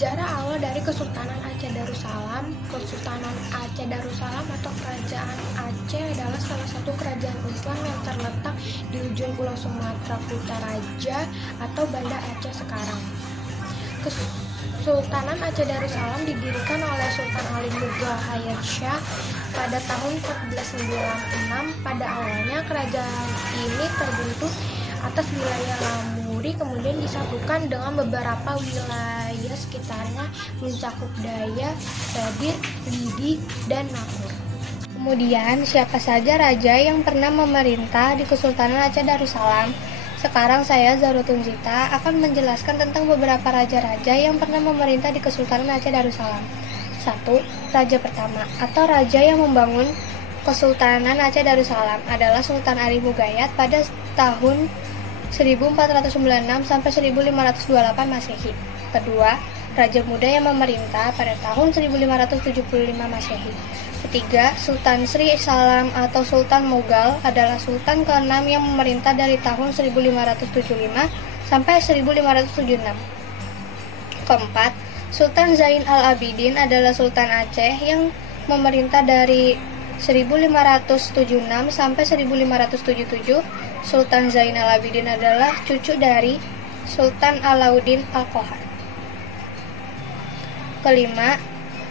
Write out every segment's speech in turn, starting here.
Sejarah awal dari Kesultanan Aceh Darussalam. Kesultanan Aceh Darussalam atau Kerajaan Aceh adalah salah satu kerajaan Islam yang terletak di ujung Pulau Sumatera Kutaraja atau Banda Aceh sekarang. Kesultanan Aceh Darussalam didirikan oleh Sultan Ali Mughal Hayat Shah pada tahun 1496. Pada awalnya kerajaan ini terbentuk atas wilayah Lamuri, kemudian disatukan dengan beberapa wilayah sekitarnya mencakup Dayak, Dadir, Lidi, dan Nakor. Kemudian, siapa saja raja yang pernah memerintah di Kesultanan Aceh Darussalam? Sekarang saya, Zarotun Zita, akan menjelaskan tentang beberapa raja-raja yang pernah memerintah di Kesultanan Aceh Darussalam. 1. Raja pertama atau raja yang membangun Kesultanan Aceh Darussalam adalah Sultan Ali Mugayat pada tahun 1496 sampai 1528 Masehi. Kedua, raja muda yang memerintah pada tahun 1575 Masehi. Ketiga, Sultan Sri Salam atau Sultan Mughal adalah sultan ke-6 yang memerintah dari tahun 1575 sampai 1576. Keempat, Sultan Zain al-Abidin adalah Sultan Aceh yang memerintah dari 1576 sampai 1577. Sultan Zain al-Abidin adalah cucu dari Sultan Alauddin Al-Qohar. Kelima,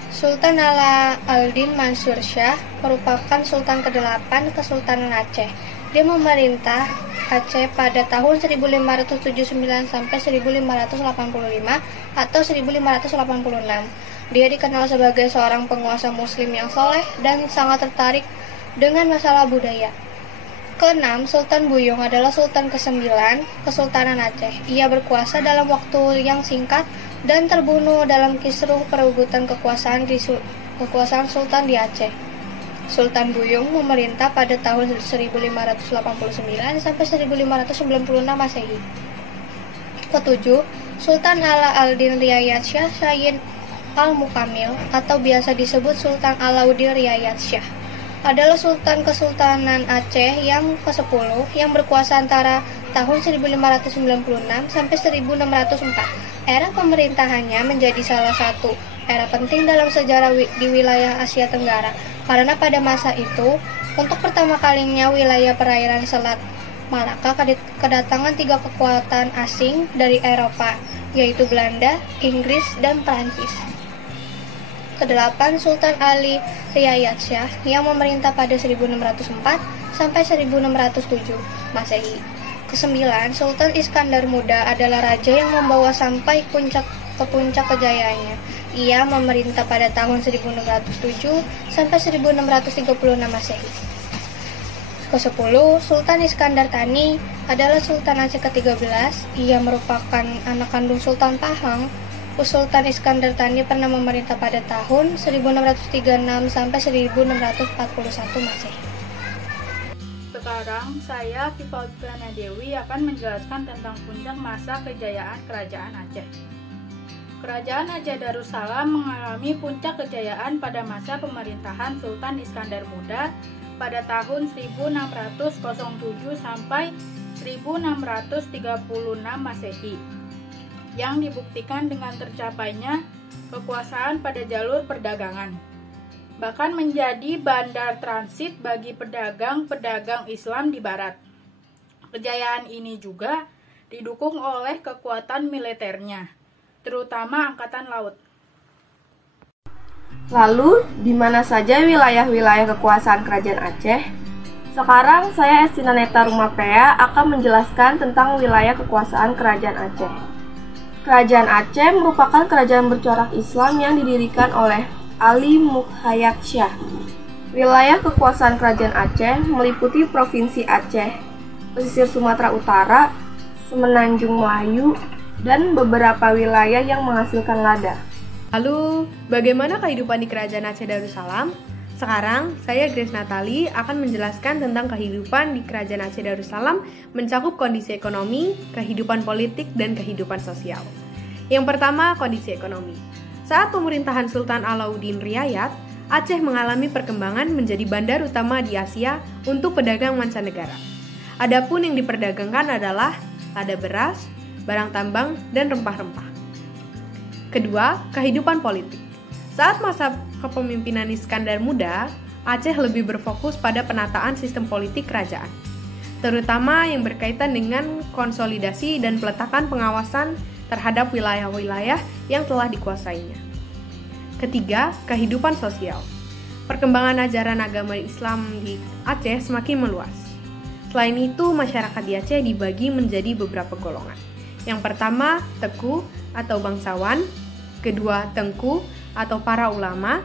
Sultan Ala-al-Din Mansur Shah merupakan sultan ke-8 Kesultanan Aceh. Dia memerintah Aceh pada tahun 1579 sampai 1585 atau 1586. Dia dikenal sebagai seorang penguasa muslim yang soleh dan sangat tertarik dengan masalah budaya. Keenam, Sultan Buyung adalah sultan ke-9 Kesultanan Aceh. Ia berkuasa dalam waktu yang singkat dan terbunuh dalam kisruh perebutan kekuasaan sultan di Aceh. Sultan Buyung memerintah pada tahun 1589 sampai 1596 Masehi. Ketujuh, Sultan Ala-al-Din Riayat Shah Sayyid Al-Mukamil atau biasa disebut Sultan Alauddin Riayat Shah adalah Sultan Kesultanan Aceh yang ke-10 yang berkuasa antara tahun 1596 sampai 1604. Era pemerintahannya menjadi salah satu era penting dalam sejarah di wilayah Asia Tenggara, karena pada masa itu, untuk pertama kalinya wilayah perairan Selat Malaka kedatangan 3 kekuatan asing dari Eropa, yaitu Belanda, Inggris, dan Prancis. Kedelapan, Sultan Ali Riayat Shah yang memerintah pada 1604 sampai 1607 Masehi. Kesembilan, Sultan Iskandar Muda adalah raja yang membawa sampai puncak kejayaannya. Ia memerintah pada tahun 1607 sampai 1636 Masehi. Ke-10, Sultan Iskandar Thani adalah Sultan Aceh ke-13. Ia merupakan anak kandung Sultan Pahang. Sultan Iskandar Thani pernah memerintah pada tahun 1636 sampai 1641 Masehi. Sekarang saya, Kifauziana Dewi, akan menjelaskan tentang puncak masa kejayaan Kerajaan Aceh. Kerajaan Aceh Darussalam mengalami puncak kejayaan pada masa pemerintahan Sultan Iskandar Muda pada tahun 1607 sampai 1636 Masehi, yang dibuktikan dengan tercapainya kekuasaan pada jalur perdagangan, bahkan menjadi bandar transit bagi pedagang-pedagang Islam di barat. Kejayaan ini juga didukung oleh kekuatan militernya, terutama Angkatan Laut. Lalu, di mana saja wilayah-wilayah kekuasaan Kerajaan Aceh? Sekarang saya Estina Neta Rumapea akan menjelaskan tentang wilayah kekuasaan Kerajaan Aceh. Kerajaan Aceh merupakan kerajaan bercorak Islam yang didirikan oleh Ali Mughayat Shah. Wilayah kekuasaan Kerajaan Aceh meliputi Provinsi Aceh, pesisir Sumatera Utara, Semenanjung Melayu, dan beberapa wilayah yang menghasilkan lada. Lalu, bagaimana kehidupan di Kerajaan Aceh Darussalam? Sekarang, saya Grace Natali akan menjelaskan tentang kehidupan di Kerajaan Aceh Darussalam mencakup kondisi ekonomi, kehidupan politik, dan kehidupan sosial. Yang pertama, kondisi ekonomi. Saat pemerintahan Sultan Alauddin Riayat, Aceh mengalami perkembangan menjadi bandar utama di Asia untuk pedagang mancanegara. Adapun yang diperdagangkan adalah lada beras, barang tambang, dan rempah-rempah. Kedua, kehidupan politik. Saat masa kepemimpinan Iskandar Muda, Aceh lebih berfokus pada penataan sistem politik kerajaan, terutama yang berkaitan dengan konsolidasi dan peletakan pengawasan terhadap wilayah-wilayah yang telah dikuasainya. Ketiga, kehidupan sosial. Perkembangan ajaran agama Islam di Aceh semakin meluas. Selain itu, masyarakat di Aceh dibagi menjadi beberapa golongan. Yang pertama, teku atau bangsawan. Kedua, tengku atau para ulama.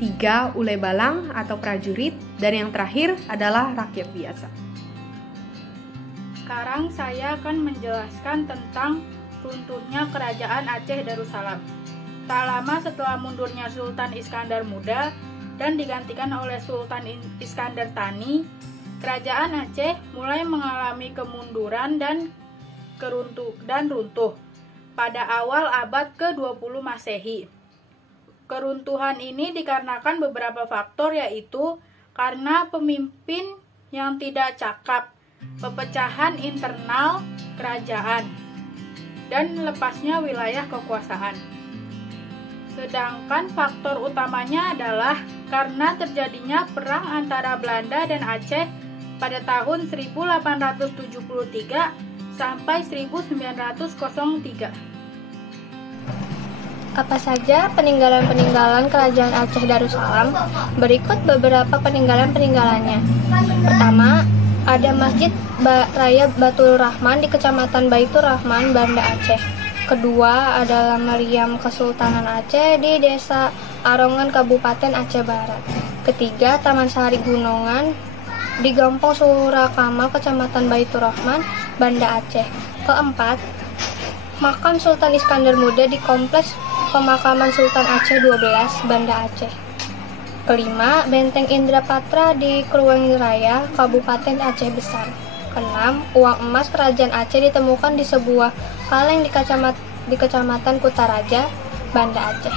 Tiga, ule balang atau prajurit. Dan yang terakhir adalah rakyat biasa. Sekarang saya akan menjelaskan tentang runtuhnya Kerajaan Aceh Darussalam. Tak lama setelah mundurnya Sultan Iskandar Muda dan digantikan oleh Sultan Iskandar Thani, Kerajaan Aceh mulai mengalami kemunduran dan runtuh pada awal abad ke-20 Masehi. Keruntuhan ini dikarenakan beberapa faktor, yaitu karena pemimpin yang tidak cakap, pepecahan internal kerajaan, dan lepasnya wilayah kekuasaan. Sedangkan faktor utamanya adalah karena terjadinya perang antara Belanda dan Aceh pada tahun 1873 sampai 1903. Apa saja peninggalan-peninggalan Kerajaan Aceh Darussalam? Berikut beberapa peninggalan-peninggalannya. Pertama, ada Masjid Raya Batul Rahman di Kecamatan Baitur Rahman, Banda Aceh. Kedua adalah Meriam Kesultanan Aceh di Desa Arongan, Kabupaten Aceh Barat. Ketiga, Taman Sari Gunungan di Gampong Surakama, Kecamatan Baitur Rahman, Banda Aceh. Keempat, Makam Sultan Iskandar Muda di Kompleks Pemakaman Sultan Aceh 12, Banda Aceh. Kelima, Benteng Indrapatra di Krueng Raya, Kabupaten Aceh Besar. Keenam, uang emas Kerajaan Aceh ditemukan di sebuah kaleng di Kecamatan Kutaraja, Banda Aceh.